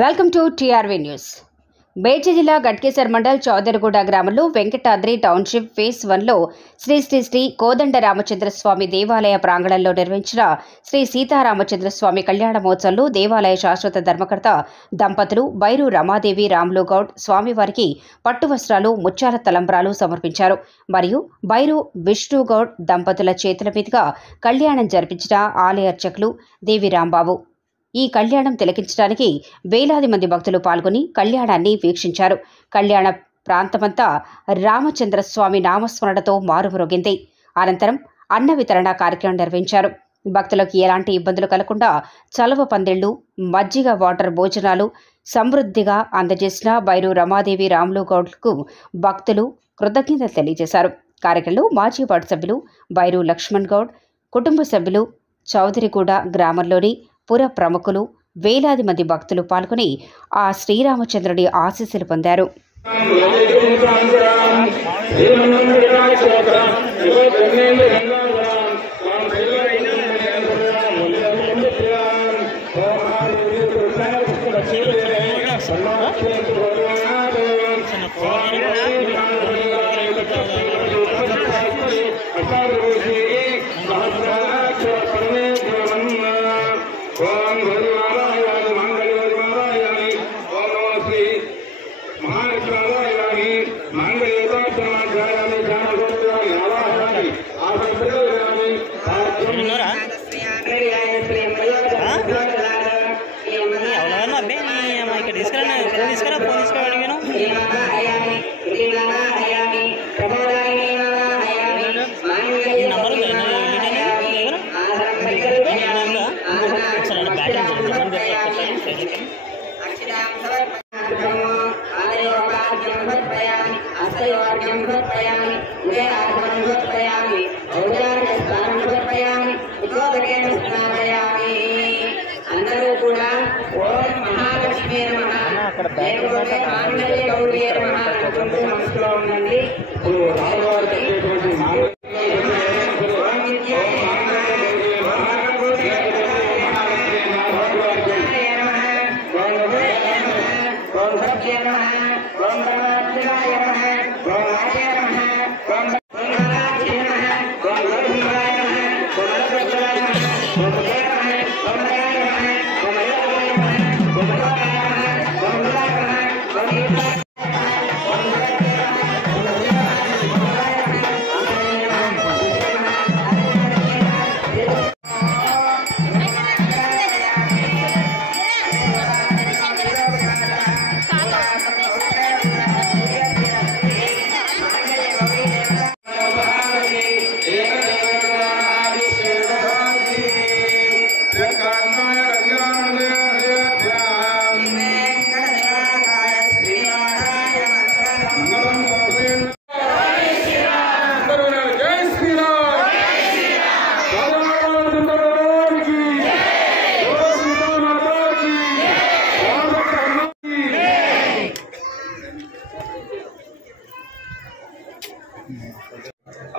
Welcome to TRV news. Medchal జిల్లా గట్కేసర్ మండల్ చౌదరిగూడ గ్రామంలో Venkatadri township phase 1లో Shri Shri Shri కోదండ రామచంద్రస్వామి దేవాలయ ప్రాంగణంలో నిర్వహించిన శ్రీ సీతారామచంద్రస్వామి కళ్యాణ మహోత్సవంలో దేవాలయ శాశ్వత ధర్మకర్త దంపతులు బైరు రమాదేవి రాములు గౌడ్ స్వామివారికి పట్టు వస్త్రాలు ముత్యాల తలంబ్రాలు సమర్పించారు. మరియు బైరు విష్ణు గౌడ్ దంపతుల చేతుల మీదుగా కళ్యాణం జరిపించిన ఆలయ అర్చకులు దేవి రాంబాబు. ఈ కళ్యాణం తిలకించడానికి వేలాది మంది భక్తులు పాల్గొని కళ్యాణాన్ని వీక్షించారు. కళ్యాణ ప్రాంతమంతా రామచంద్రస్వామి నామస్మరణతో మారుమ్రోగింది. అనంతరం అన్న వితరణ కార్యక్రమం నిర్వహించారు. భక్తులకు ఎలాంటి ఇబ్బందులు కలగకుండా చలవ పందిళ్లు, మజ్జిగ, వాటర్ భోజనాలు సమృద్ధిగా అందజేసిన బైరు రమాదేవి రాములు గౌడ్లకు భక్తులు కృతజ్ఞతలు తెలియజేశారు. కార్యక్రమంలో మాజీ వార్డు సభ్యులు బైరు లక్ష్మణ్ గౌడ్, కుటుంబ సభ్యులు, చౌదరిగూడ గ్రామంలోని పుర ప్రముఖులు, వేలాది మంది భక్తులు పాల్గొని ఆ శ్రీరామచంద్రుడి ఆశీస్సులు పొందారు. అందరూ కూడా ఓం మహాలక్ష్మి మనసులో ఉండండి.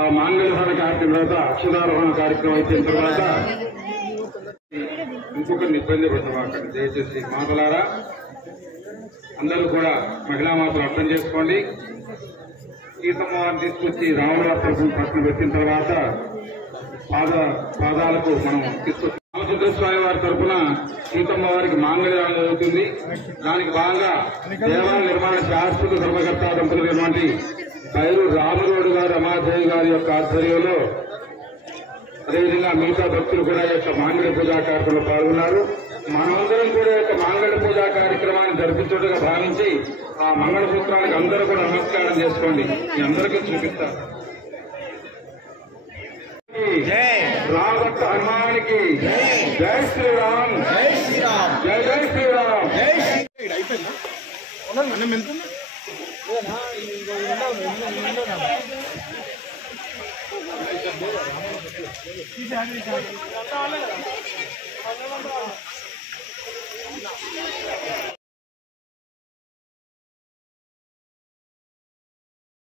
ఆ మాంగళ్యహరణ కార్యక్రమం తర్వాత అక్షరారోహణ కార్యక్రమం అయిపోయిన తర్వాత ఇంకొకరిని ఇబ్బంది పెట్టవాకండి. దయచేసి మాటలారా అందరూ కూడా మహిళా మాటలు అర్థం చేసుకోండి. సీతమ్మవారిని తీసుకొచ్చి రాముల పక్కన పెట్టిన తర్వాత పాదాలకు మనం తీసుకొచ్చి రామచంద్రస్వామి వారి తరఫున సీతమ్మ వారికి మాంగళ్యం జరుగుతుంది. దానికి భాగంగా దేవాలయ నిర్మాణ శాశ్వత ధర్మకర్త దంపతులైనటువంటి బైరు రాములోడు గారు రమాదేవి గారి యొక్క ఆధ్వర్యంలో అదేవిధంగా మిగతా భక్తులు కూడా యొక్క మాంగళ్య పూజా కార్యక్రమంలో పాల్గొన్నారు. మనమందరం కూడా యొక్క మాంగళ్య పూజా కార్యక్రమాన్ని జరిపించుటగా భావించి ఆ మంగళసూత్రానికి అందరూ కూడా నమస్కారం చేసుకోండి. మీ అందరికీ చూపిస్తారు. రామభక్త హనుమానికి జై శ్రీరామ్, జై శ్రీరామ్, జై జై శ్రీరామ్.